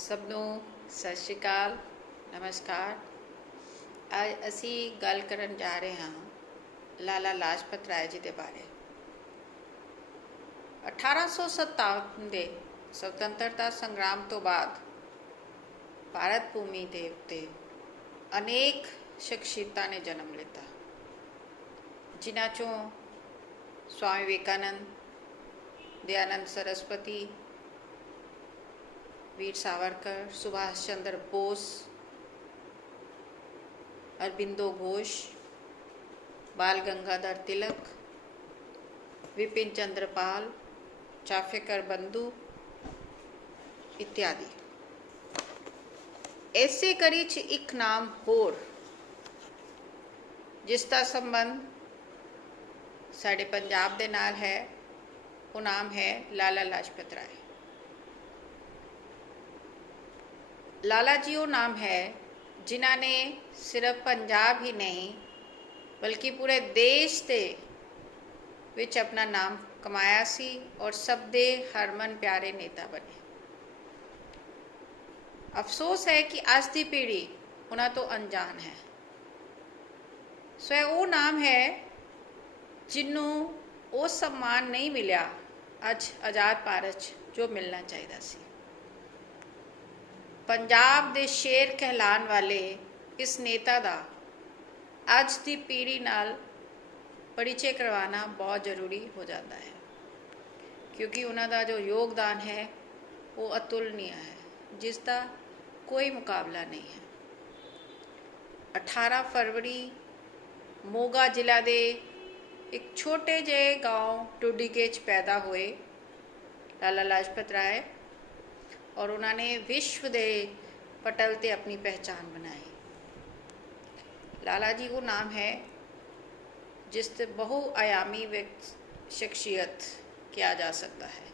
ਸਭ ਨੂੰ ਸਤਿ ਸ਼੍ਰੀ ਅਕਾਲ, ਨਮਸਕਾਰ। ਅੱਜ ਅਸੀਂ ਗੱਲ ਕਰਨ ਜਾ ਰਹੇ ਹਾਂ ਲਾਲਾ ਲਾਜਪਤ ਰਾਏ ਜੀ ਦੇ ਬਾਰੇ। 1857 ਦੇ ਸੁਤੰਤਰਤਾ ਸੰਗਰਾਮ ਤੋਂ ਬਾਅਦ ਭਾਰਤ ਭੂਮੀ ਦੇ ਉੱਤੇ ਅਨੇਕ ਸ਼ਖਸੀਅਤਾਂ ਨੇ ਜਨਮ ਲਿੱਤਾ, ਜਿਨ੍ਹਾਂ 'ਚੋਂ स्वामी विवेकानंद, दयानंद सरस्वती, वीर सावरकर, सुभाष चंद्र बोस, अरबिंदो घोष, बाल गंगाधर तिलक, विपिन चंद्र पाल, चाफेकर बंधु इत्यादि। ऐसे कड़ी च एक नाम होर जिसका संबंध साढ़े पंजाब दे नाल है, वो नाम है लाला लाजपत राय। लाला जी वो नाम है जिन्हां ने सिर्फ पंजाब ही नहीं बल्कि पूरे देश के विच अपना नाम कमाया सी और सब दे हरमन प्यारे नेता बने। अफसोस है कि आज की पीढ़ी उन्हां तो अनजान है। सो वो नाम है जिन्हों वो सम्मान नहीं मिलिया अज आज़ाद भारत जो मिलना चाहिए सी। पंजाब दे शेर कहलान वाले इस नेता का अज की पीढ़ी नाल परिचय करवाना बहुत जरूरी हो जाता है, क्योंकि उन्होंने जो योगदान है वो अतुलनीय है, जिसका कोई मुकाबला नहीं है। 18 फरवरी मोगा जिला के एक छोटे जे गांव टुडीके पैदा हुए लाला लाजपत राय, और उन्होंने विश्व के पटल ते अपनी पहचान बनाई। लाला जी वो नाम है जिस बहुआयामी शख्सियत किया जा सकता है।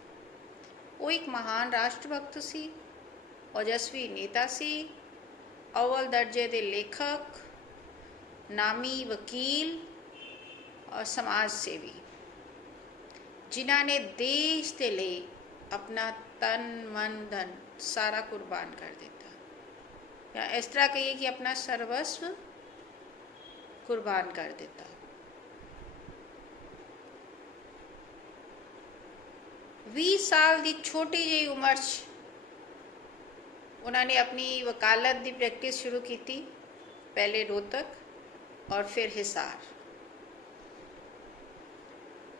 वो एक महान राष्ट्रभक्त सी, ओजस्वी नेता सी, अव्वल दर्जे के लेखक, नामी वकील और समाज सेवी, जिन्हों ने देश के लिए अपना तन मन धन सारा कुर्बान कर दिता, या इस तरह कहिए कि अपना सर्वस्व कुर्बान कर दिता। बीस साल की छोटी जी उम्र उन्होंने अपनी वकालत की प्रैक्टिस शुरू की, पहले रोहतक और फिर हिसार।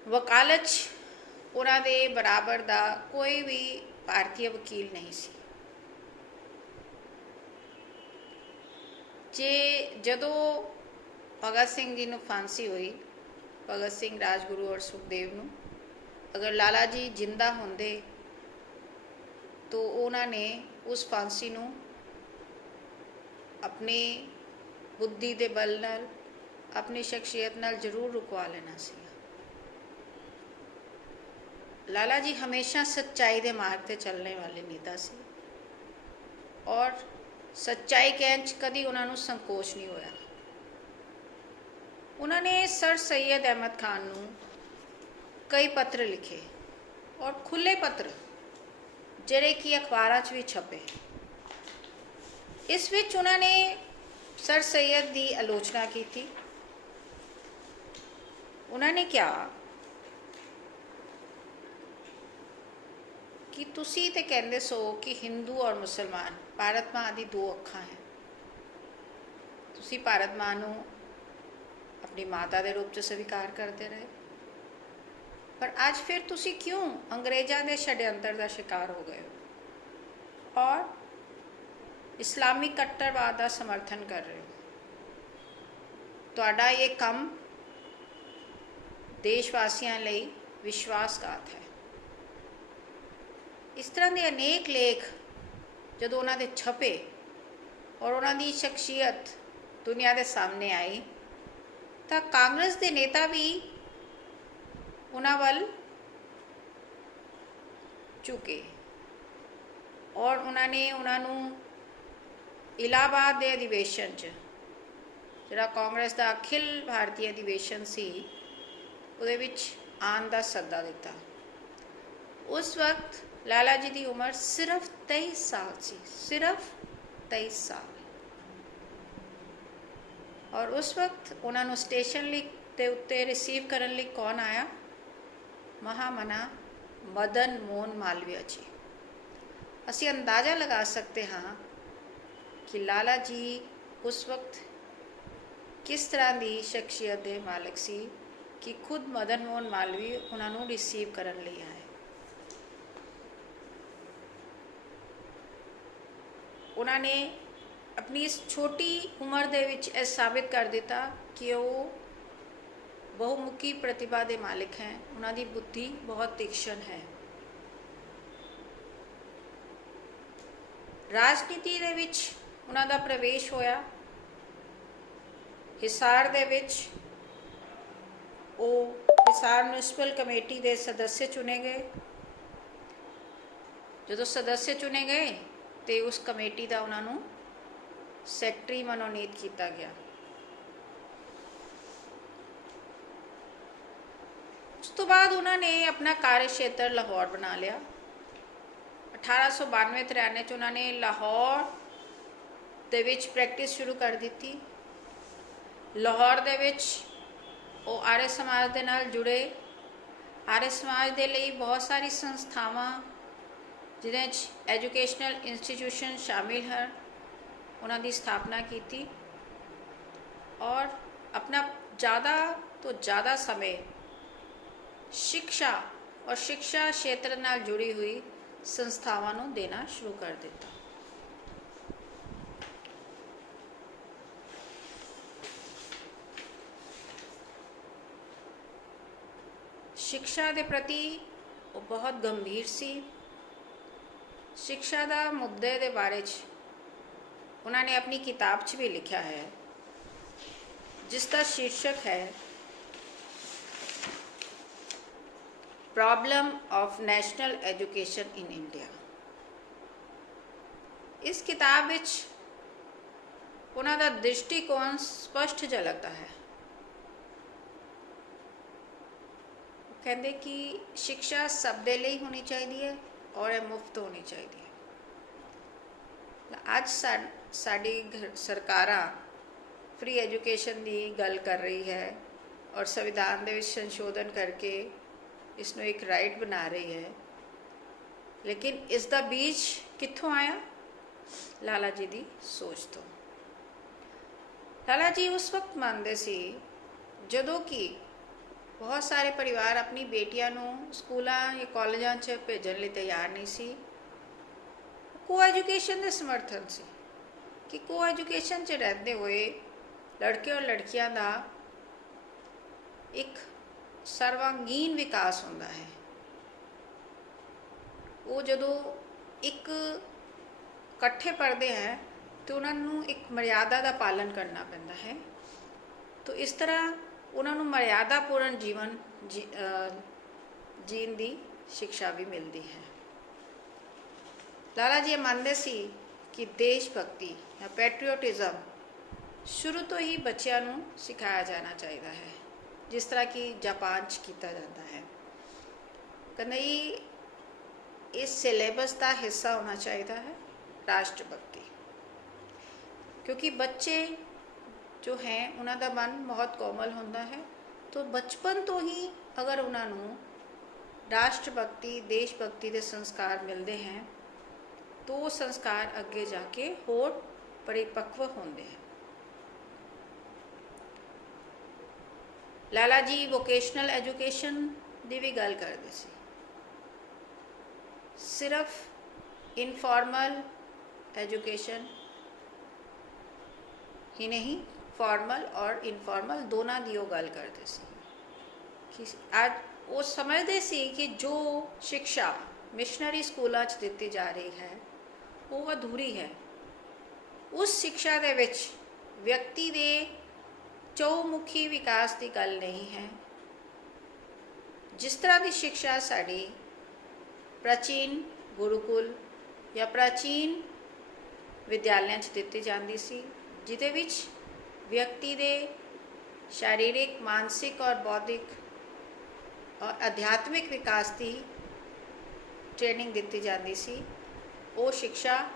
वकालत उन्होंने बराबर का कोई भी भारतीय वकील नहीं सी। जे जदों भगत सिंह जी नूं फांसी हुई, भगत सिंह, राजगुरु और सुखदेव नूं, अगर लाला जी जिंदा होंदे तो उन्होंने उस फांसी नूं अपनी बुद्धि के बल नाल, अपनी शख्सियत नाल जरूर रुकवा लेना सी। लाला जी हमेशा सच्चाई के मार्ग पर चलने वाले नेता सी, और सच्चाई कहने कभी उन्होंने संकोच नहीं होया। उन्होंने सर सैयद अहमद खान नूं कई पत्र लिखे, और खुले पत्र जिहड़े कि अखबारां च भी छपे। इस विच उन्होंने सर सैयद की आलोचना की थी। उन्होंने क्या कि तुसी ते कहंदे सो कि हिंदू और मुसलमान भारत मां दी दो अखां हैं। तुसी भारत मां नूं अपनी माता के रूप च स्वीकार करते रहे, पर अज फिर तुसी क्यों अंग्रेज़ों के षड्यंत्र का शिकार हो गए हो और इस्लामी कट्टरवाद का समर्थन कर रहे हो? तुहाडा ये काम देशवासियों लई विश्वासघात है। इस तरह के अनेक लेख जदों उन्होंने छपे और उन्होंने शख्सियत दुनिया के सामने आई, तो कांग्रेस के नेता भी उन्हां वल चुके, और उन्होंने उन्होंने इलाहाबाद के अधिवेशन जिहड़ा कांग्रेस का अखिल भारतीय अधिवेशन सी उहदे विच आन का सद्दा दिता। उस वक्त लाला जी की उम्र सिर्फ 23 साल सी, सिर्फ 23 साल। और उस वक्त उन्होंने स्टेशन के उत्ते रिसीव करने लिए कौन आया? महामना मदन मोहन मालवीय जी। असी अंदाज़ा लगा सकते हाँ कि लाला जी उस वक्त किस तरह की शख्सियत के मालिक सी कि खुद मदन मोहन मालवीय उन्होंने रिसीव करने लिए आए। उन्होंने अपनी इस छोटी उम्र दे विच यह साबित कर दिता कि वो बहुमुखी प्रतिभा के मालिक हैं। उन्होंने बुद्धि बहुत तीक्ष्ण है। राजनीति दे विच उन्हों का प्रवेश होया। हिसार दे विच वो हिसार म्यूनसिपल कमेटी के सदस्य चुने गए। जो सदस्य चुने गए तो उस कमेटी का उन्होंने सैकटरी मनोनीत किया गया। उस तो बाद उन्होंने अपना कार्य क्षेत्र लाहौर बना लिया। 1892-93 उन्होंने लाहौर दे विच प्रैक्टिस शुरू कर दी थी। लाहौर दे विच वो आर्य समाज के नाल जुड़े। आर्य समाज के लिए बहुत सारी संस्थावां जिन्हें एजुकेशनल इंस्टीट्यूशन शामिल हैं उन्होंने स्थापना की थी। और अपना ज़्यादा तो ज़्यादा समय शिक्षा और शिक्षा क्षेत्र नाल जुड़ी हुई संस्थावां नूं देना शुरू कर दिता। शिक्षा के प्रति वो बहुत गंभीर सी। शिक्षा का मुद्दे के बारे उन्होंने अपनी किताब च भी लिखा है जिसका शीर्षक है problem of national education in India. इस किताब विच उन्होंने दृष्टिकोण स्पष्ट झलकता है। कहते कि शिक्षा सब दे लिए होनी चाहिए और यह मुफ्त होनी चाहिए। अज साड़ी सरकारां फ्री एजुकेशन की गल कर रही है और संविधान के संशोधन करके इसनों एक राइट बना रही है। लेकिन इसका बीज कित्थों आया? लाला जी की सोच तो। लाला जी उस वक्त मानते सी जदों कि बहुत सारे परिवार अपनी बेटियां नूं स्कूलों या कॉलेजों च भेजण लई तैयार नहीं सी। को एजुकेशन के समर्थन सी कि को एजुकेशन च रहते हुए लड़के और लड़कियां का एक सर्वांगीण विकास होता है। वो जदों एक कट्ठे पढ़ते हैं तो उन्होंने एक मर्यादा का पालन करना पैंदा है। तो इस तरह उन्होंने मर्यादापूर्ण जीवन जीण की शिक्षा भी मिलती है। लाला जी मानते सी कि देशभक्ति या पैट्रियोटिज्म शुरू तो ही बच्चों को सिखाया जाना चाहिए है, जिस तरह कि जापान किया जाता है। कहते इस सिलेबस का हिस्सा होना चाहिए है राष्ट्रभक्ति, क्योंकि बच्चे जो हैं उन्होंने मन बहुत कोमल होता है। तो बचपन तो ही अगर उन्होंने राष्ट्रभक्ति देशभक्ति के संस्कार मिलते हैं तो वो संस्कार अगे जाके होर परिपक्व होंगे हैं। लाला जी वोकेशनल एजुकेशन की भी गल करते सी। सिर्फ इनफॉर्मल एजुकेशन ही नहीं, फॉर्मल और इनफॉर्मल दोनों की गल करते सी कि आज वो समझते सी कि जो शिक्षा मिशनरी स्कूलों दी जा रही है वो अधूरी है। उस शिक्षा दे विच व्यक्ति के चौमुखी विकास की गल नहीं है। जिस तरह की शिक्षा साड़ी प्राचीन गुरुकुल या प्राचीन विद्यालयों दी जाती सी, जिदे विच व्यक्ति के शारीरिक मानसिक और बौद्धिक और आध्यात्मिक विकास की ਟ੍ਰੇਨਿੰਗ ਦਿੱਤੀ ਜਾਂਦੀ ਸੀ, ਉਹ ਸਿੱਖਿਆ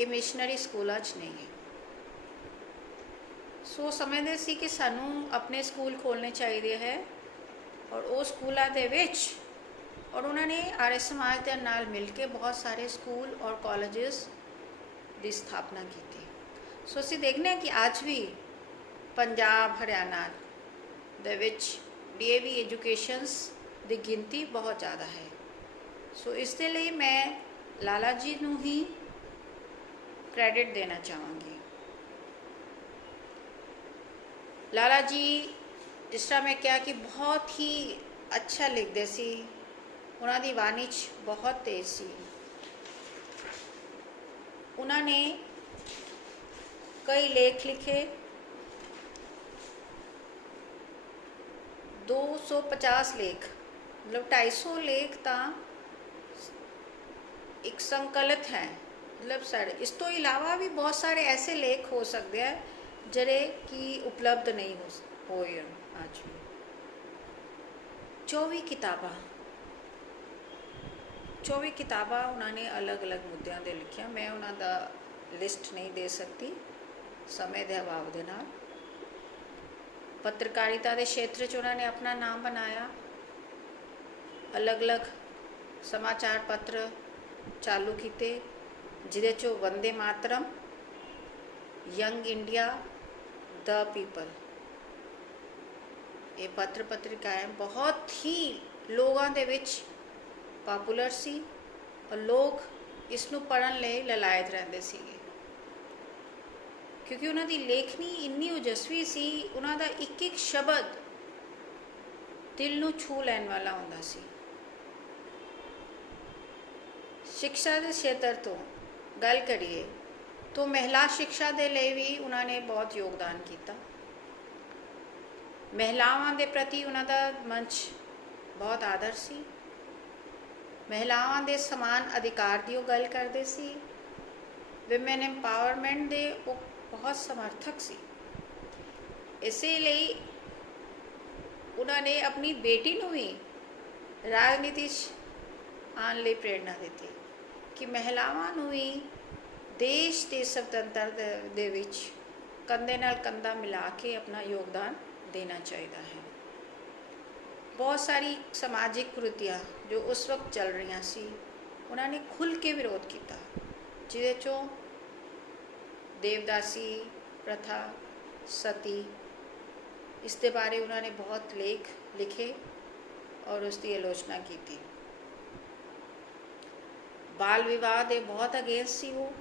ਇਹ ਮਿਸ਼ਨਰੀ ਸਕੂਲਾਂ 'ਚ ਨਹੀਂ ਹੈ। ਸੋ ਸਮਝਦੇ ਸੀ ਕਿ ਸਾਨੂੰ ਆਪਣੇ ਸਕੂਲ ਖੋਲ੍ਹਣੇ ਚਾਹੀਦੇ ਹੈ, ਔਰ ਉਹ ਸਕੂਲਾਂ ਦੇ ਵਿੱਚ, ਔਰ ਉਹਨਾਂ ਨੇ ਆर्य ਸਮਾਜ ਦੇ ਨਾਲ ਮਿਲ ਕੇ ਬਹੁਤ ਸਾਰੇ ਸਕੂਲ ਔਰ ਕਾਲਜਸ ਦੀ ਸਥਾਪਨਾ ਕੀਤੀ। ਸੋ ਅਸੀਂ ਦੇਖਦੇ ਹਾਂ ਕਿ ਅੱਜ ਵੀ ਪੰਜਾਬ ਹਰਿਆਣਾ ਦੇ ਵਿੱਚ DAV ਐਜੂਕੇਸ਼ਨਸ ਦੀ ਗਿਣਤੀ ਬਹੁਤ ਜ਼ਿਆਦਾ ਹੈ। ਸੋ ਇਸ ਦੇ ਲਈ ਮੈਂ ਲਾਲਾ ਜੀ ਨੂੰ ਹੀ ਕ੍ਰੈਡਿਟ ਦੇਣਾ ਚਾਹਾਂਗੀ। ਲਾਲਾ ਜੀ, ਜਿਸ ਤਰ੍ਹਾਂ ਮੈਂ ਕਿਹਾ ਕਿ ਬਹੁਤ ਹੀ ਅੱਛਾ ਲਿਖਦੇ ਸੀ, ਉਹਨਾਂ ਦੀ ਬਾਣੀ 'ਚ ਬਹੁਤ ਤੇਜ਼ ਸੀ। ਉਹਨਾਂ ਨੇ ਕਈ ਲੇਖ ਲਿਖੇ, 250 ਲੇਖ, ਮਤਲਬ 250 ਲੇਖ ਤਾਂ ਇੱਕ ਸੰਕਲਿਤ ਹੈ। ਮਤਲਬ ਸਾਡੇ ਇਸ ਤੋਂ ਇਲਾਵਾ ਵੀ ਬਹੁਤ ਸਾਰੇ ਐਸੇ ਲੇਖ ਹੋ ਸਕਦੇ ਆ ਜਿਹੜੇ ਕਿ ਉਪਲਬਧ ਨਹੀਂ ਹੋਏ ਅੱਜ ਵੀ। 24 ਕਿਤਾਬਾਂ ਉਹਨਾਂ ਨੇ ਅਲੱਗ-ਅਲੱਗ ਮੁੱਦਿਆਂ 'ਤੇ ਲਿਖੀਆਂ। ਮੈਂ ਉਹਨਾਂ ਦਾ ਲਿਸਟ ਨਹੀਂ ਦੇ ਸਕਦੀ ਸਮੇਂ ਦੇ ਅਭਾਵ ਦੇ ਨਾਲ। ਪੱਤਰਕਾਰਿਤਾ ਦੇ ਖੇਤਰ 'ਚ ਉਹਨਾਂ ਨੇ ਆਪਣਾ ਨਾਮ ਬਣਾਇਆ। ਅਲੱਗ-ਅਲੱਗ ਸਮਾਚਾਰ ਪੱਤਰ ਚਾਲੂ ਕੀਤੇ, ਜਿਹਦੇ 'ਚੋਂ Vande Mataram, young India, the people, ਇਹ ਪੱਤਰ ਪੱਤਰਿਕਾएं ਬਹੁਤ ਹੀ ਲੋਕਾਂ ਦੇ ਵਿੱਚ ਪਾਪੂਲਰ ਸੀ, ਔਰ ਲੋਕ ਇਸ ਨੂੰ ਪੜ੍ਹਨ ਲਈ ਲਲਾਇਤ ਰਹਿੰਦੇ ਸੀਗੇ, ਕਿਉਂਕਿ ਉਹਨਾਂ ਦੀ ਲੇਖਣੀ ਇੰਨੀ ਓਜਸਵੀ ਸੀ। ਉਹਨਾਂ ਦਾ ਇੱਕ ਇੱਕ ਸ਼ਬਦ ਦਿਲ ਨੂੰ ਛੂ ਲੈਣ ਵਾਲਾ ਹੁੰਦਾ ਸੀ। ਸਿੱਖਿਆ ਦੇ ਖੇਤਰ ਤੋਂ ਗੱਲ ਕਰੀਏ ਤਾਂ ਮਹਿਲਾ ਸਿੱਖਿਆ ਦੇ ਲਈ ਵੀ ਉਹਨਾਂ ਨੇ ਬਹੁਤ ਯੋਗਦਾਨ ਕੀਤਾ। ਮਹਿਲਾਵਾਂ ਦੇ ਪ੍ਰਤੀ ਉਹਨਾਂ ਦਾ ਮੰਚ ਬਹੁਤ ਆਦਰ ਸੀ। ਮਹਿਲਾਵਾਂ ਦੇ ਸਮਾਨ ਅਧਿਕਾਰ ਦੀ ਉਹ ਗੱਲ ਕਰਦੇ ਸੀ। ਵਿਮਨ ਐਮਪਾਵਰਮੈਂਟ ਦੇ ਉਹ ਬਹੁਤ ਸਮਰਥਕ ਸੀ। ਇਸੇ ਲਈ ਉਹਨਾਂ ਨੇ ਆਪਣੀ ਬੇਟੀ ਨੂੰ ਵੀ ਰਾਜਨੀਤੀ 'ਚ ਆਉਣ ਲਈ ਪ੍ਰੇਰਨਾ ਦਿੱਤੀ ਕਿ ਮਹਿਲਾਵਾਂ ਨੂੰ ਵੀ ਦੇਸ਼ ਦੇ ਸੁਤੰਤਰਤਾ ਦੇ ਵਿੱਚ ਕੰਧੇ ਨਾਲ ਕੰਧਾ ਮਿਲਾ ਕੇ ਆਪਣਾ ਯੋਗਦਾਨ ਦੇਣਾ ਚਾਹੀਦਾ ਹੈ। ਬਹੁਤ ਸਾਰੀ ਸਮਾਜਿਕ ਕੁਰੀਤੀਆਂ ਜੋ ਉਸ ਵਕਤ ਚੱਲ ਰਹੀਆਂ ਸੀ, ਉਹਨਾਂ ਨੇ ਖੁੱਲ੍ਹ ਕੇ ਵਿਰੋਧ ਕੀਤਾ, ਜਿਹਦੇ 'ਚੋਂ ਦੇਵਦਾਸੀ ਪ੍ਰਥਾ, ਸਤੀ, ਇਸ ਦੇ ਬਾਰੇ ਉਹਨਾਂ ਨੇ ਬਹੁਤ ਲੇਖ ਲਿਖੇ ਔਰ ਉਸ ਦੀ ਆਲੋਚਨਾ ਕੀਤੀ। ਬਾਲ ਵਿਵਾਹ ਦੇ ਬਹੁਤ ਅਗੇਂਸਟ ਸੀ ਉਹ,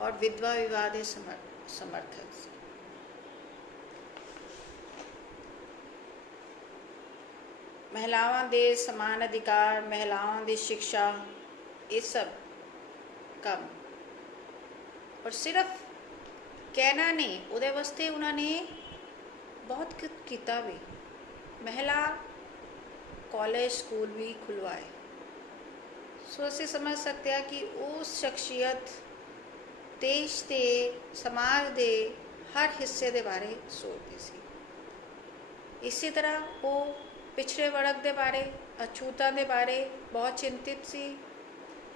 ਔਰ ਵਿਧਵਾ ਵਿਵਾਹ ਦੇ ਸਮਰਥਕ ਸੀ। ਮਹਿਲਾਵਾਂ ਦੇ ਸਮਾਨ ਅਧਿਕਾਰ, ਮਹਿਲਾਵਾਂ ਦੀ ਸਿੱਖਿਆ, ਇਹ ਸਭ ਕੰਮ ਔਰ ਸਿਰਫ ਕਹਿਣਾ ਨਹੀਂ, ਉਹਦੇ ਵਾਸਤੇ ਉਹਨਾਂ ਨੇ ਬਹੁਤ ਕੁਝ ਕੀਤਾ ਵੀ। ਮਹਿਲਾ ਕਾਲਜ ਸਕੂਲ ਵੀ ਖੁਲਵਾਏ। ਸੋ ਅਸੀਂ ਸਮਝ ਸਕਦੇ ਹਾਂ ਕਿ ਉਹ ਸ਼ਖਸੀਅਤ ਦੇਸ਼ ਦੇ ਸਮਾਜ ਦੇ ਹਰ ਹਿੱਸੇ ਦੇ ਬਾਰੇ ਸੋਚਦੀ ਸੀ। ਇਸੇ ਤਰ੍ਹਾਂ ਉਹ ਪਿਛੜੇ ਵਰਗ ਦੇ ਬਾਰੇ, ਅਛੂਤਾਂ ਦੇ ਬਾਰੇ ਬਹੁਤ ਚਿੰਤਿਤ ਸੀ,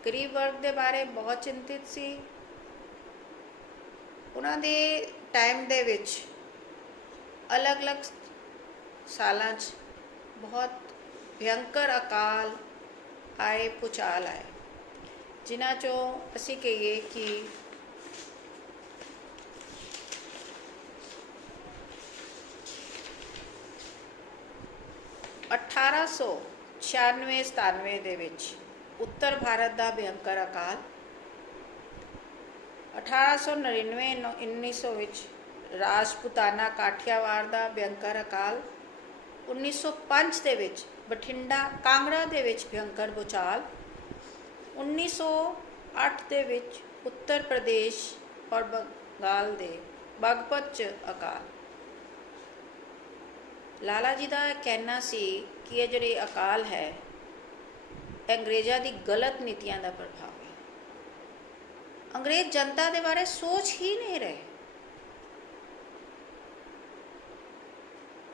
ਗਰੀਬ ਵਰਗ ਦੇ ਬਾਰੇ ਬਹੁਤ ਚਿੰਤਿਤ ਸੀ। ਉਹਨਾਂ ਦੇ ਟਾਈਮ ਦੇ ਵਿੱਚ ਅਲੱਗ-ਅਲੱਗ ਸਾਲਾਂ 'ਚ ਬਹੁਤ ਭਿਅੰਕਰ ਅਕਾਲ ਆਏ, ਭੁਚਾਲ ਆਏ, ਜਿਨ੍ਹਾਂ 'ਚੋਂ ਅਸੀਂ ਕਹੀਏ ਕਿ 1896-97 ਦੇ ਵਿੱਚ ਉੱਤਰ ਭਾਰਤ ਦਾ ਭਿਅੰਕਰ ਅਕਾਲ, 1899-1900 ਵਿੱਚ ਰਾਜਪੂਤਾਨਾ ਕਾਠੀਆਵਾੜ ਦਾ ਭਿਅੰਕਰ ਅਕਾਲ, 1905 ਦੇ ਵਿੱਚ ਬਠਿੰਡਾ ਕਾਂਗੜਾ ਦੇ ਵਿੱਚ ਭਿਅੰਕਰ ਭੂਚਾਲ, 1908 ਦੇ ਵਿੱਚ ਉੱਤਰ ਪ੍ਰਦੇਸ਼ ਔਰ ਬੰਗਾਲ ਦੇ ਬਾਗਪਤ 'ਚ ਅਕਾਲ। ਲਾਲਾ ਜੀ ਦਾ ਕਹਿਣਾ ਸੀ ਕਿ ਇਹ ਜਿਹੜੇ ਅਕਾਲ ਹੈ, ਅੰਗਰੇਜ਼ਾਂ ਦੀ ਗਲਤ ਨੀਤੀਆਂ ਦਾ ਪ੍ਰਭਾਵ ਹੈ। ਅੰਗਰੇਜ਼ ਜਨਤਾ ਦੇ ਬਾਰੇ ਸੋਚ ਹੀ ਨਹੀਂ ਰਹੇ,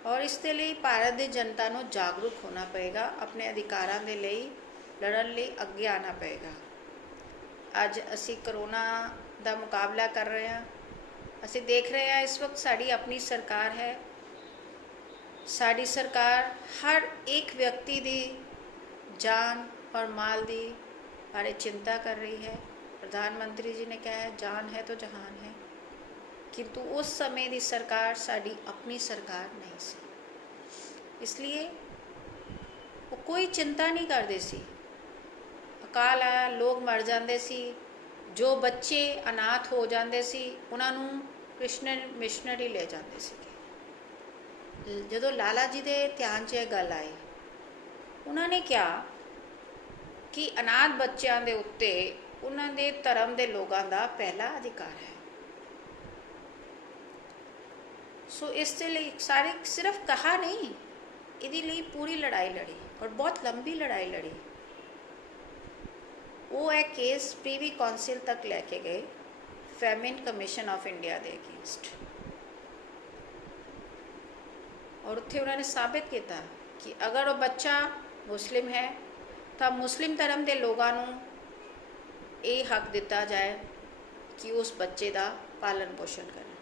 ਔਰ ਇਸ ਦੇ ਲਈ ਭਾਰਤ ਦੀ ਜਨਤਾ ਨੂੰ ਜਾਗਰੂਕ ਹੋਣਾ ਪਏਗਾ ਆਪਣੇ ਅਧਿਕਾਰਾਂ ਦੇ ਲਈ, ਲੜਨ ਲਈ ਅੱਗੇ ਆਉਣਾ ਪਏਗਾ। ਅੱਜ ਅਸੀਂ ਕਰੋਨਾ ਦਾ ਮੁਕਾਬਲਾ ਕਰ ਰਹੇ ਹਾਂ। ਅਸੀਂ ਦੇਖ ਰਹੇ ਹਾਂ ਇਸ ਵਕਤ ਸਾਡੀ ਆਪਣੀ ਸਰਕਾਰ ਹੈ। ਸਾਡੀ ਸਰਕਾਰ ਹਰ ਇੱਕ ਵਿਅਕਤੀ ਦੀ ਜਾਨ और माल ਦੀ बारे चिंता कर रही है। प्रधानमंत्री जी ने कहा है जान है तो जहान है, किंतु उस समय ਦੀ ਸਰਕਾਰ ਸਾਡੀ ਆਪਣੀ ਸਰਕਾਰ ਨਹੀਂ ਸੀ। इसलिए ਉਹ ਕੋਈ ਚਿੰਤਾ ਨਹੀਂ ਕਰਦੇ ਸੀ। ਅਕਾਲ ਆਇਆ, ਲੋਕ ਮਰ ਜਾਂਦੇ ਸੀ, ਜੋ ਬੱਚੇ ਅਨਾਥ ਹੋ ਜਾਂਦੇ ਸੀ ਉਹਨਾਂ ਨੂੰ ਕ੍ਰਿਸਚਨ ਮਿਸ਼ਨਰੀ ਲੈ ਜਾਂਦੇ ਸੀਗੇ। ਜਦੋਂ ਲਾਲਾ ਜੀ ਦੇ ਧਿਆਨ 'ਚ ਇਹ ਗੱਲ ਆਈ, ਉਹਨਾਂ ਨੇ ਕਿਹਾ ਕਿ ਅਨਾਥ ਬੱਚਿਆਂ ਦੇ ਉੱਤੇ ਉਹਨਾਂ ਦੇ ਧਰਮ ਦੇ ਲੋਕਾਂ ਦਾ ਪਹਿਲਾ ਅਧਿਕਾਰ ਹੈ। ਸੋ ਇਸ ਦੇ ਲਈ ਸਾਰੇ ਸਿਰਫ ਕਹਾ ਨਹੀਂ, ਇਹਦੇ ਲਈ ਪੂਰੀ ਲੜਾਈ ਲੜੀ ਔਰ ਬਹੁਤ ਲੰਬੀ ਲੜਾਈ ਲੜੀ। ਉਹ ਇਹ ਕੇਸ ਪ੍ਰੀਵੀ ਕੌਂਸਲ ਤੱਕ ਲੈ ਕੇ ਗਏ, ਫੈਮਿਨ ਕਮਿਸ਼ਨ ਆਫ ਇੰਡੀਆ ਦੇ ਅਗੇਂਸਟ। ਔਰ ਉੱਥੇ ਉਹਨਾਂ ਨੇ ਸਾਬਿਤ ਕੀਤਾ ਕਿ ਅਗਰ ਉਹ ਬੱਚਾ ਮੁਸਲਿਮ ਹੈ ਤਾਂ ਮੁਸਲਿਮ ਧਰਮ ਦੇ ਲੋਕਾਂ ਨੂੰ ਇਹ ਹੱਕ ਦਿੱਤਾ ਜਾਏ ਕਿ ਉਸ ਬੱਚੇ ਦਾ ਪਾਲਣ ਪੋਸ਼ਣ ਕਰਨ।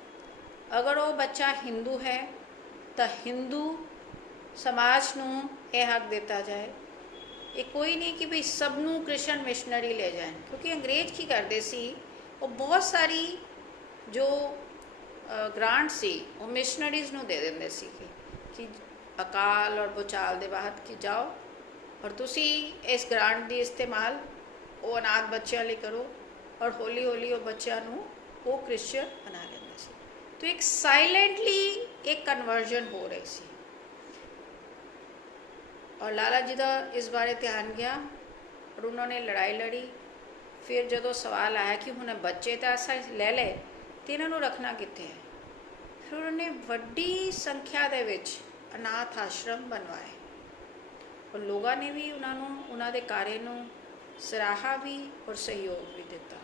ਅਗਰ ਉਹ ਬੱਚਾ ਹਿੰਦੂ ਹੈ ਤਾਂ ਹਿੰਦੂ ਸਮਾਜ ਨੂੰ ਇਹ ਹੱਕ ਦਿੱਤਾ ਜਾਏ। ਇਹ ਕੋਈ ਨਹੀਂ ਕਿ ਵੀ ਸਭ ਨੂੰ ਕ੍ਰਿਸਚਨ ਮਿਸ਼ਨਰੀ ਲੈ ਜਾਣ, ਕਿਉਂਕਿ ਅੰਗਰੇਜ਼ ਕੀ ਕਰਦੇ ਸੀ, ਉਹ ਬਹੁਤ ਸਾਰੀ ਜੋ ਗ੍ਰਾਂਟ ਸੀ ਉਹ ਮਿਸ਼ਨਰੀਜ਼ ਨੂੰ ਦੇ ਦਿੰਦੇ ਸੀ ਕਿ ਅਕਾਲ ਔਰ ਭੁਚਾਲ ਦੇ ਬਾਅਦ ਕਿ ਜਾਓ ਔਰ ਤੁਸੀਂ ਇਸ ਗ੍ਰਾਂਟ ਦੀ ਇਸਤੇਮਾਲ ਉਹ ਅਨਾਥ ਬੱਚਿਆਂ ਲਈ ਕਰੋ। ਔਰ ਹੌਲੀ ਹੌਲੀ ਉਹ ਬੱਚਿਆਂ ਨੂੰ ਉਹ ਕ੍ਰਿਸਚਨ ਬਣਾ ਲੈਂਦੇ ਸੀ। ਤਾਂ ਇੱਕ ਸਾਇਲੈਂਟਲੀ ਇੱਕ ਕਨਵਰਜਨ ਹੋ ਰਹੀ ਸੀ। ਔਰ ਲਾਲਾ ਜੀ ਦਾ ਇਸ ਬਾਰੇ ਧਿਆਨ ਗਿਆ ਔਰ ਉਹਨਾਂ ਨੇ ਲੜਾਈ ਲੜੀ। ਫਿਰ ਜਦੋਂ ਸਵਾਲ ਆਇਆ ਕਿ ਹੁਣ ਬੱਚੇ ਤਾਂ ਅਸਾਂ ਲੈ ਲਏ ਅਤੇ ਇਹਨਾਂ ਨੂੰ ਰੱਖਣਾ ਕਿੱਥੇ ਹੈ, ਫਿਰ ਉਹਨਾਂ ਨੇ ਵੱਡੀ ਸੰਖਿਆ ਦੇ ਵਿੱਚ ਅਨਾਥ ਆਸ਼ਰਮ ਬਣਵਾਏ ਔਰ ਲੋਕਾਂ ਨੇ ਵੀ ਉਹਨਾਂ ਨੂੰ ਉਹਨਾਂ ਦੇ ਕਾਰਜ ਨੂੰ ਸਰਾਹਾ ਵੀ ਔਰ ਸਹਿਯੋਗ ਵੀ ਦਿੱਤਾ।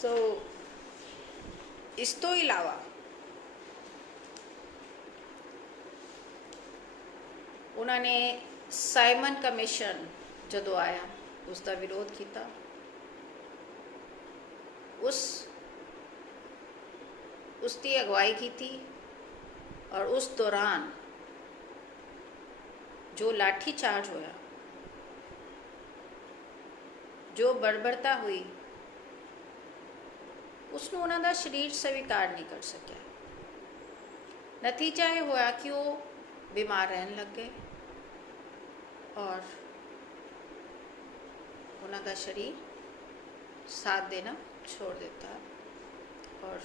ਸੋ ਇਸ ਤੋਂ ਇਲਾਵਾ ਉਹਨਾਂ ਨੇ ਸਾਈਮਨ ਕਮਿਸ਼ਨ ਜਦੋਂ ਆਇਆ ਉਸ ਦਾ ਵਿਰੋਧ ਕੀਤਾ। ਉਸ ਦੀ ਅਗਵਾਈ ਕੀਤੀ ਔਰ ਉਸ ਦੌਰਾਨ ਜੋ ਲਾਠੀ ਚਾਰਜ ਹੋਇਆ, ਜੋ ਬਰਬਰਤਾ ਹੋਈ, ਉਸਨੂੰ ਉਹਨਾਂ ਦਾ ਸਰੀਰ ਸਵੀਕਾਰ ਨਹੀਂ ਕਰ ਸਕਿਆ। ਨਤੀਜਾ ਇਹ ਹੋਇਆ ਕਿ ਉਹ ਬਿਮਾਰ ਰਹਿਣ ਲੱਗ ਗਏ ਔਰ ਉਹਨਾਂ ਦਾ ਸਰੀਰ ਸਾਥ ਦੇਣਾ छोड़ ਦਿੱਤਾ ਔਰ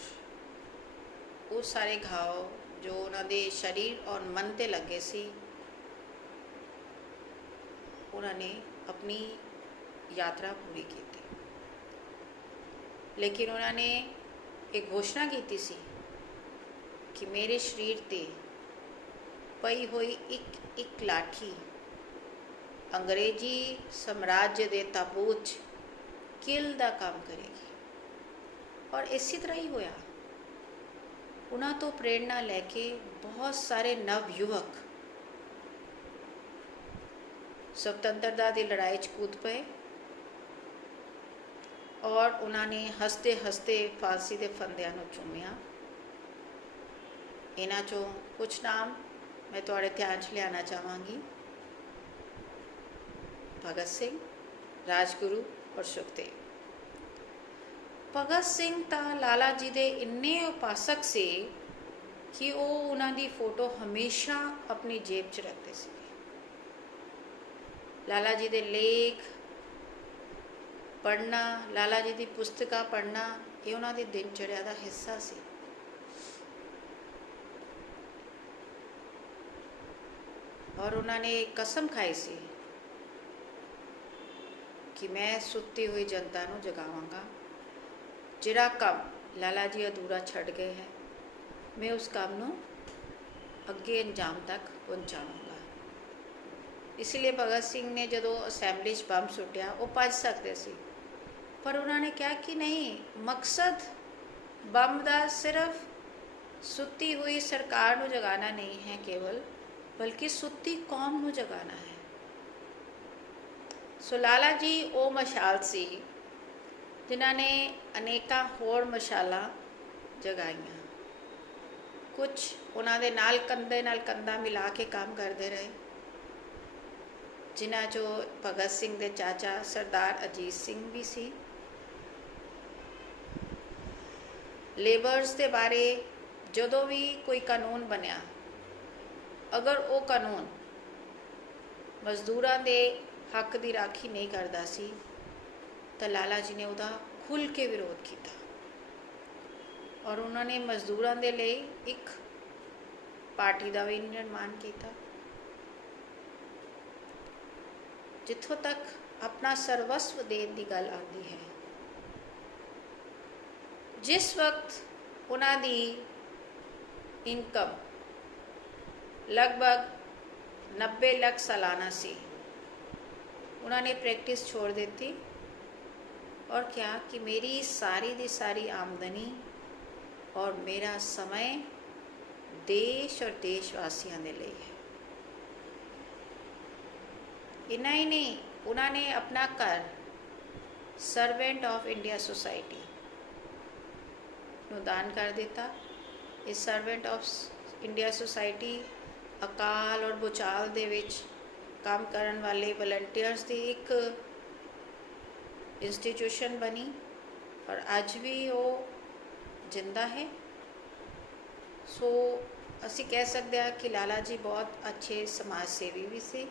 ਉਹ ਸਾਰੇ ਘਾव ਜੋ ਉਹਨਾਂ ਦੇ ਸਰੀਰ ਔਰ ਮਨ 'ਤੇ ਲੱਗੇ ਸੀ, ਉਹਨਾਂ ਨੇ ਆਪਣੀ ਯਾਤਰਾ ਪੂਰੀ ਕੀਤੀ। ਲੇਕਿਨ ਉਹਨਾਂ ਨੇ ਇੱਕ ਘੋਸ਼ਣਾ ਕੀਤੀ ਸੀ ਕਿ ਮੇਰੇ ਸਰੀਰ 'ਤੇ ਪਈ ਹੋਈ ਇੱਕ ਲਾਠੀ ਅੰਗਰੇਜ਼ੀ ਸਾਮਰਾਜ ਦੇ ਤਾਬੂਤ 'ਚ ਕਿਲ ਦਾ ਕੰਮ ਕਰੇਗੀ। ਔਰ ਇਸੇ ਤਰ੍ਹਾਂ ਹੀ ਹੋਇਆ। ਉਹਨਾਂ ਤੋਂ ਪ੍ਰੇਰਣਾ ਲੈ ਕੇ ਬਹੁਤ ਸਾਰੇ ਨਵ ਯੁਵਕ ਸੁਤੰਤਰਤਾ ਦੀ ਲੜਾਈ 'ਚ ਕੂਦ ਪਏ ਔਰ ਉਹਨਾਂ ਨੇ ਹੱਸਦੇ ਹੱਸਦੇ ਫਾਂਸੀ ਦੇ ਫੰਦਿਆਂ ਨੂੰ ਚੁੰਮਿਆ। ਇਹਨਾਂ 'ਚੋਂ ਕੁਛ ਨਾਮ ਮੈਂ ਤੁਹਾਡੇ ਧਿਆਨ 'ਚ ਲਿਆਉਣਾ ਚਾਹਾਂਗੀ। ਭਗਤ ਸਿੰਘ, ਰਾਜਗੁਰੂ ਔਰ ਸੁਖਦੇਵ। ਭਗਤ ਸਿੰਘ ਤਾਂ ਲਾਲਾ ਜੀ ਦੇ ਇੰਨੇ ਉਪਾਸਕ ਸੀ ਕਿ ਉਹ ਉਹਨਾਂ ਦੀ ਫੋਟੋ ਹਮੇਸ਼ਾ ਆਪਣੀ ਜੇਬ 'ਚ ਰੱਖਦੇ ਸੀ। ਲਾਲਾ ਜੀ ਦੇ ਲੇਖ ਪੜ੍ਹਨਾ, ਲਾਲਾ ਜੀ ਦੀ ਪੁਸਤਕਾਂ ਪੜ੍ਹਨਾ, ਇਹ ਉਹਨਾਂ ਦੀ ਦਿਨਚਰਿਆ ਦਾ ਹਿੱਸਾ ਸੀ। ਔਰ ਉਹਨਾਂ ਨੇ ਕਸਮ ਖਾਈ ਸੀ ਕਿ ਮੈਂ ਸੁੱਤੀ ਹੋਈ ਜਨਤਾ ਨੂੰ ਜਗਾਵਾਂਗਾ। ਜਿਹੜਾ ਕੰਮ ਲਾਲਾ ਜੀ ਅਧੂਰਾ ਛੱਡ ਗਏ ਹੈ, ਮੈਂ ਉਸ ਕੰਮ ਨੂੰ ਅੱਗੇ ਅੰਜਾਮ ਤੱਕ ਪਹੁੰਚਾਵਾਂਗਾ। ਇਸ ਲਈ ਭਗਤ ਸਿੰਘ ਨੇ ਜਦੋਂ ਅਸੈਂਬਲੀ 'ਚ ਬੰਬ ਸੁੱਟਿਆ, ਉਹ ਭੱਜ ਸਕਦੇ ਸੀ, ਪਰ ਉਹਨਾਂ ਨੇ ਕਿਹਾ ਕਿ ਨਹੀਂ, ਮਕਸਦ ਬੰਬ ਦਾ ਸਿਰਫ ਸੁੱਤੀ ਹੋਈ ਸਰਕਾਰ ਨੂੰ ਜਗਾਉਣਾ ਨਹੀਂ ਹੈ ਕੇਵਲ, बल्कि सुत्ती कौम नूं जगाना है। सो लाला जी ਉਹ ਮਸ਼ਾਲ ਸੀ ਜਿਨ੍ਹਾਂ ਨੇ ਅਨੇਕਾਂ ਹੋਰ ਮਸ਼ਾਲਾਂ ਜਗਾਈਆਂ। ਕੁਝ ਉਹਨਾਂ ਦੇ ਨਾਲ ਕੰਧੇ ਨਾਲ ਕੰਧਾ ਮਿਲਾ ਕੇ ਕੰਮ ਕਰਦੇ ਰਹੇ, ਜਿਨ੍ਹਾਂ 'ਚੋਂ ਭਗਤ ਸਿੰਘ ਦੇ ਚਾਚਾ ਸਰਦਾਰ ਅਜੀਤ ਸਿੰਘ ਵੀ ਸੀ। ਲੇਬਰਸ ਦੇ ਬਾਰੇ ਜਦੋਂ ਵੀ ਕੋਈ ਕਾਨੂੰਨ ਬਣਿਆ, ਅਗਰ ਉਹ ਕਾਨੂੰਨ ਮਜ਼ਦੂਰਾਂ ਦੇ ਹੱਕ ਦੀ ਰਾਖੀ ਨਹੀਂ ਕਰਦਾ ਸੀ ਤਾਂ ਲਾਲਾ ਜੀ ਨੇ ਉਹਦਾ ਖੁੱਲ੍ਹ ਕੇ ਵਿਰੋਧ ਕੀਤਾ ਔਰ ਉਹਨਾਂ ਨੇ ਮਜ਼ਦੂਰਾਂ ਦੇ ਲਈ ਇੱਕ ਪਾਰਟੀ ਦਾ ਵੀ ਨਿਰਮਾਣ ਕੀਤਾ। ਜਿੱਥੋਂ ਤੱਕ ਆਪਣਾ ਸਰਵਸਵ ਦੇਣ ਦੀ ਗੱਲ ਆਉਂਦੀ ਹੈ, ਜਿਸ ਵਕਤ ਉਹਨਾਂ ਦੀ ਇਨਕਮ ਲਗਭਗ 90 ਲੱਖ ਸਾਲਾਨਾ ਸੀ, उन्होंने प्रैक्टिस छोड़ देती और क्या कि मेरी सारी दी सारी आमदनी और मेरा समय देश और देशवासियों के लिए है। इन्ना ही नहीं, उन्होंने अपना घर सर्वेंट ऑफ इंडिया सोसाइटी नूं दान कर दिता। इस सर्वेंट ऑफ इंडिया सोसाइटी अकाल और भूचाल दे विच काम करन वाले वलंटियर्स की एक इंस्टीट्यूशन बनी और अज भी वो जिंदा है। सो असी कह सकते हैं कि लाला जी बहुत अच्छे समाज सेवी भी सी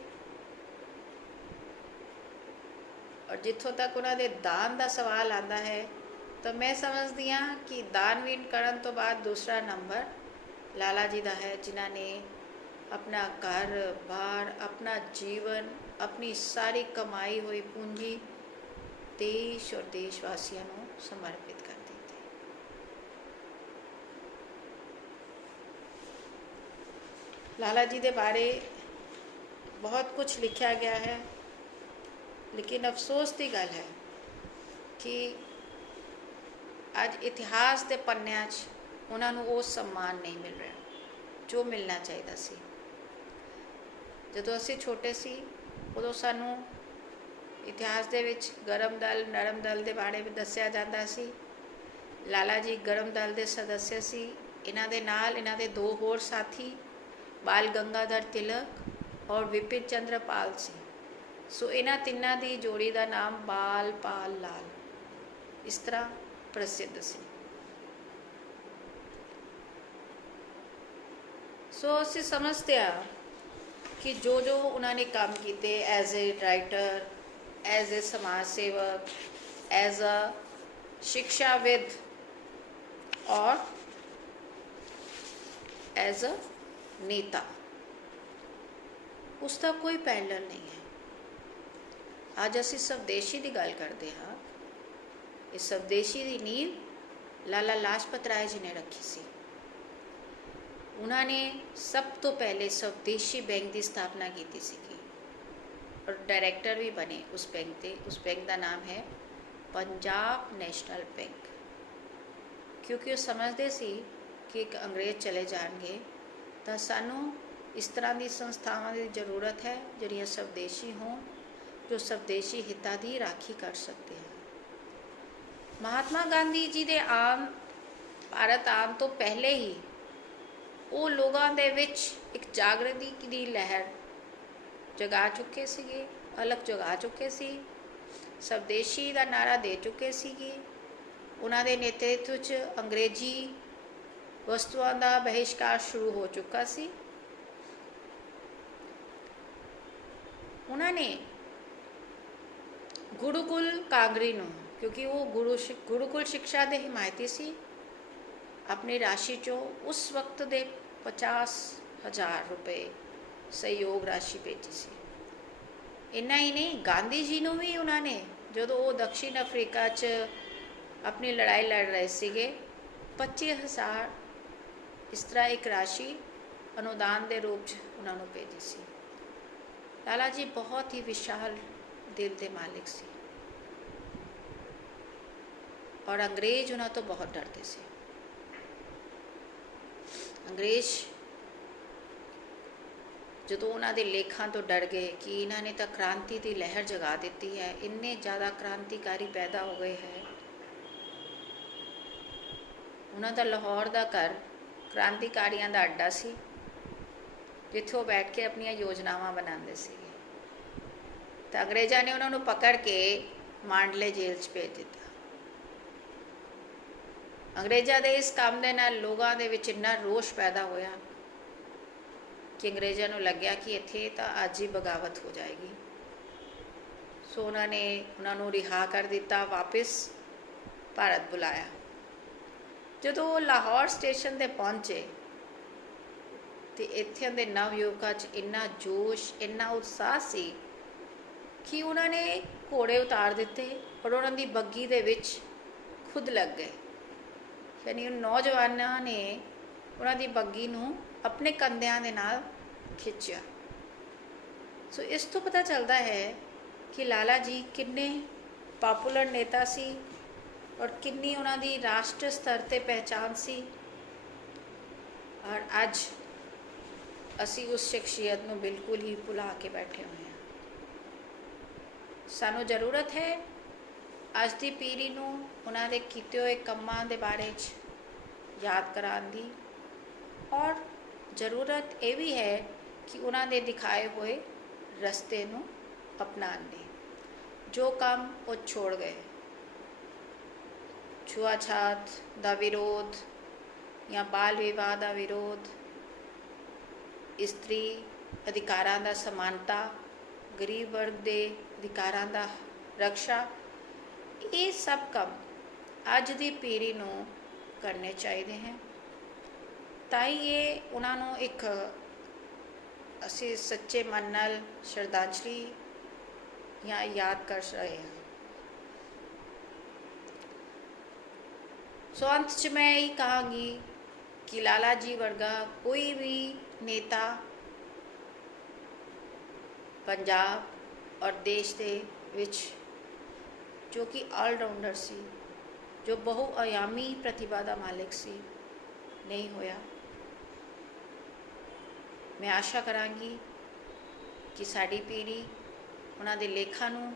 और जिथों तक उन्होंने दान का सवाल आता है तो मैं समझती हाँ कि दानवीन करन तो बाद दूसरा नंबर लाला जी का है, जिन्हों ने अपना घर बार, अपना जीवन, अपनी सारी कमाई हुई पूंजी देश और देशवासियों को समर्पित कर दी थी। लाला जी के बारे बहुत कुछ लिखा गया है, लेकिन अफसोस की गल है कि अज इतिहास के पन्नियां 'च उन्होंने वो सम्मान नहीं मिल रहा जो मिलना चाहिए सी। ਜਦੋਂ ਅਸੀਂ ਛੋਟੇ ਸੀ ਉਦੋਂ ਸਾਨੂੰ ਇਤਿਹਾਸ ਦੇ ਵਿੱਚ ਗਰਮ ਦਲ ਨਰਮ ਦਲ ਦੇ ਬਾਰੇ ਵੀ ਦੱਸਿਆ ਜਾਂਦਾ ਸੀ। ਲਾਲਾ ਜੀ ਗਰਮ ਦਲ ਦੇ ਸਦੱਸਿਆ ਸੀ। ਇਹਨਾਂ ਦੇ ਨਾਲ ਇਹਨਾਂ ਦੇ ਦੋ ਹੋਰ ਸਾਥੀ ਬਾਲ ਗੰਗਾਧਰ ਤਿਲਕ ਔਰ ਵਿਪਿਨ ਚੰਦਰ ਪਾਲ ਸੀ। ਸੋ ਇਹਨਾਂ ਤਿੰਨਾਂ ਦੀ ਜੋੜੀ ਦਾ ਨਾਮ ਬਾਲ ਪਾਲ ਲਾਲ ਇਸ ਤਰ੍ਹਾਂ ਪ੍ਰਸਿੱਧ ਸੀ। ਸੋ ਅਸੀਂ ਸਮਝਦੇ ਹਾਂ कि जो जो उन्होंने काम किए as a writer, as a समाज सेवक, एज अ शिक्षाविद और एज अ नेता, उसका कोई पैरेलल नहीं है। अज असी स्वदेशी की गल करते हाँ। इस स्वदेशी की नींव लाला लाजपत राय जी ने रखी सी। उन्होंने सब तो पहले स्वदेशी बैंक की स्थापना की सी और डायरैक्टर भी बने उस बैंक के। उस बैंक का नाम है पंजाब नैशनल बैंक, क्योंकि वो समझते सी कि एक अंग्रेज़ चले जाएंगे तो सानू इस तरह की संस्थावां की जरूरत है जिहड़ियां स्वदेशी हों, जो स्वदेशी हितां की राखी कर सकते हैं। महात्मा गांधी जी के भारत आने तो पहले ही वो लोगों के विच एक जागृति की लहर जगा चुके सीगे, अलग जगा चुके सी, स्वदेशी का नारा दे चुके सीगे। उन्होंने नेतृत्व च अंग्रेजी वस्तुओं का बहिष्कार शुरू हो चुका सी। उन्होंने गुरुकुल कांगरी नूं, क्योंकि वो गुरुकुल शिक्षा के हिमायती सी, अपनी राशि चो उस वक्त दे 50,000 रुपए सहयोग राशि भेजी सी। इन्ना ही नहीं, गांधी जी नूं भी उन्होंने जो वो दक्षिण अफ्रीका च अपनी लड़ाई लड़ रहे थे 25,000 इस तरह एक राशि अनुदान के रूप च उन्होंने भेजी सी। लाला जी बहुत ही विशाल दिल के मालिक सी और अंग्रेज उन्होंने तो बहुत डरते थे। अंग्रेज ਜਦੋਂ ਉਹਨਾਂ ਦੇ ਲੇਖਾਂ ਤੋਂ ਡਰ ਗਏ ਕਿ ਇਹਨਾਂ ਨੇ ਤਾਂ ਕ੍ਰਾਂਤੀ ਦੀ ਲਹਿਰ ਜਗਾ ਦਿੱਤੀ ਹੈ, ਇੰਨੇ ਜ਼ਿਆਦਾ ਕ੍ਰਾਂਤੀਕਾਰੀ ਪੈਦਾ ਹੋ ਗਏ ਹੈ। ਉਹਨਾਂ ਦਾ ਲਾਹੌਰ ਦਾ ਘਰ ਕ੍ਰਾਂਤੀਕਾਰੀਆਂ ਦਾ ਅੱਡਾ ਸੀ, ਜਿੱਥੇ ਉਹ ਬੈਠ ਕੇ ਆਪਣੀਆਂ ਯੋਜਨਾਵਾਂ ਬਣਾਉਂਦੇ ਸੀਗੇ। ਤਾਂ ਅੰਗਰੇਜ਼ਾਂ ਨੇ ਉਹਨਾਂ ਨੂੰ ਪਕੜ ਕੇ ਮਾਂਡਲੇ ਜੇਲ੍ਹ 'ਚ ਭੇਜ ਦਿੱਤਾ। ਅੰਗਰੇਜ਼ਾਂ ਦੇ ਇਸ ਕੰਮ ਦੇ ਨਾਲ ਲੋਕਾਂ ਦੇ ਵਿੱਚ ਇੰਨਾ ਰੋਸ਼ ਪੈਦਾ ਹੋਇਆ ਕਿ ਅੰਗਰੇਜ਼ਾਂ ਨੂੰ ਲੱਗਿਆ ਕਿ ਇੱਥੇ ਤਾਂ ਅੱਜ ਹੀ ਬਗਾਵਤ ਹੋ ਜਾਏਗੀ। ਸੋ ਉਹਨਾਂ ਨੇ ਉਹਨਾਂ ਨੂੰ ਰਿਹਾ ਕਰ ਦਿੱਤਾ, ਵਾਪਿਸ ਭਾਰਤ ਬੁਲਾਇਆ। ਜਦੋਂ ਉਹ ਲਾਹੌਰ ਸਟੇਸ਼ਨ 'ਤੇ ਪਹੁੰਚੇ ਤੇ ਇੱਥੇ ਦੇ ਨਵਯੁਵਕਾਂ 'ਚ ਇੰਨਾ ਜੋਸ਼, ਇੰਨਾ ਉਤਸ਼ਾਹ ਸੀ ਕਿ ਉਹਨਾਂ ਨੇ ਘੋੜੇ ਉਤਾਰ ਦਿੱਤੇ ਔਰ ਉਹਨਾਂ ਦੀ ਬੱਗੀ ਦੇ ਵਿੱਚ ਖੁਦ ਲੱਗ ਗਏ। ਯਾਨੀ ਨੌਜਵਾਨਾਂ ਨੇ ਉਹਨਾਂ ਦੀ ਬੱਗੀ ਨੂੰ ਆਪਣੇ ਕੰਧਿਆਂ ਦੇ ਨਾਲ ਖਿੱਚਿਆ। ਸੋ ਇਸ ਤੋਂ ਪਤਾ ਚੱਲਦਾ ਹੈ ਕਿ ਲਾਲਾ ਜੀ ਕਿੰਨੇ ਪਾਪੂਲਰ ਨੇਤਾ ਸੀ ਔਰ ਕਿੰਨੀ ਉਹਨਾਂ ਦੀ ਰਾਸ਼ਟਰ ਸਤਰ 'ਤੇ ਪਹਿਚਾਨ ਸੀ। ਔਰ ਅੱਜ ਅਸੀਂ ਉਸ ਸ਼ਖਸੀਅਤ ਨੂੰ ਬਿਲਕੁਲ ਹੀ ਭੁਲਾ ਕੇ ਬੈਠੇ ਹੋਏ ਹਾਂ। ਸਾਨੂੰ ਜ਼ਰੂਰਤ ਹੈ ਅੱਜ ਦੀ ਪੀੜ੍ਹੀ ਨੂੰ ਉਹਨਾਂ ਦੇ ਕੀਤੇ ਹੋਏ ਕੰਮਾਂ ਦੇ ਬਾਰੇ 'ਚ ਯਾਦ ਕਰਾਉਣ ਦੀ, ਔਰ ਜ਼ਰੂਰਤ ਇਹ ਵੀ ਹੈ ਕਿ ਉਹਨਾਂ ਦੇ ਦਿਖਾਏ ਹੋਏ ਰਸਤੇ ਨੂੰ ਅਪਣਾਉਣ ਦੀ। ਜੋ ਕੰਮ ਉਹ ਛੋੜ ਗਏ, ਛੂਆਛਾਤ ਦਾ ਵਿਰੋਧ ਜਾਂ ਬਾਲ ਵਿਵਾਹ ਦਾ ਵਿਰੋਧ, ਇਸਤਰੀ ਅਧਿਕਾਰਾਂ ਦਾ ਸਮਾਨਤਾ, ਗਰੀਬ ਵਰਗ ਦੇ ਅਧਿਕਾਰਾਂ ਦਾ ਰਕਸ਼ਾ, ਇਹ ਸਭ ਕੰਮ ਅੱਜ ਦੀ ਪੀੜ੍ਹੀ ਨੂੰ ਕਰਨੇ ਚਾਹੀਦੇ ਹੈ। ਤਾਂ ਹੀ ਇਹ ਉਹਨਾਂ ਨੂੰ ਇੱਕ ਅਸੀਂ ਸੱਚੇ ਮਨ ਨਾਲ ਸ਼ਰਧਾਂਜਲੀ ਜਾਂ ਯਾਦ ਕਰ ਰਹੇ ਹਾਂ। ਸੋ ਅੰਤ 'ਚ ਮੈਂ ਇਹ ਕਹਾਂਗੀ ਕਿ ਲਾਲਾ ਜੀ ਵਰਗਾ ਕੋਈ ਵੀ ਨੇਤਾ ਪੰਜਾਬ ਔਰ ਦੇਸ਼ ਦੇ ਵਿੱਚ ਜੋ ਕਿ ਆਲਰਾਊਂਡਰ ਸੀ, ਜੋ ਬਹੁਆਯਾਮੀ ਪ੍ਰਤਿਭਾ ਦਾ ਮਾਲਿਕ ਸੀ, ਨਹੀਂ ਹੋਇਆ। ਮੈਂ ਆਸ਼ਾ ਕਰਾਂਗੀ ਕਿ ਸਾਡੀ ਪੀੜ੍ਹੀ ਉਹਨਾਂ ਦੇ ਲੇਖਾਂ ਨੂੰ,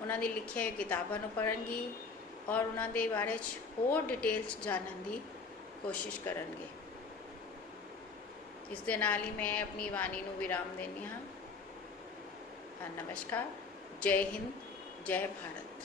ਉਹਨਾਂ ਦੀ ਲਿਖੀਆਂ ਹੋਈਆਂ ਕਿਤਾਬਾਂ ਨੂੰ ਪੜ੍ਹਨਗੀ ਔਰ ਉਹਨਾਂ ਦੇ ਬਾਰੇ 'ਚ ਹੋਰ ਡਿਟੇਲਸ ਜਾਣਨ ਦੀ ਕੋਸ਼ਿਸ਼ ਕਰਨਗੇ। ਇਸ ਦੇ ਨਾਲ ਹੀ ਮੈਂ ਆਪਣੀ ਬਾਣੀ ਨੂੰ ਵਿਰਾਮ ਦਿੰਦੀ ਹਾਂ। ਨਮਸਕਾਰ, ਜੈ ਹਿੰਦ, ਜੈ ਭਾਰਤ।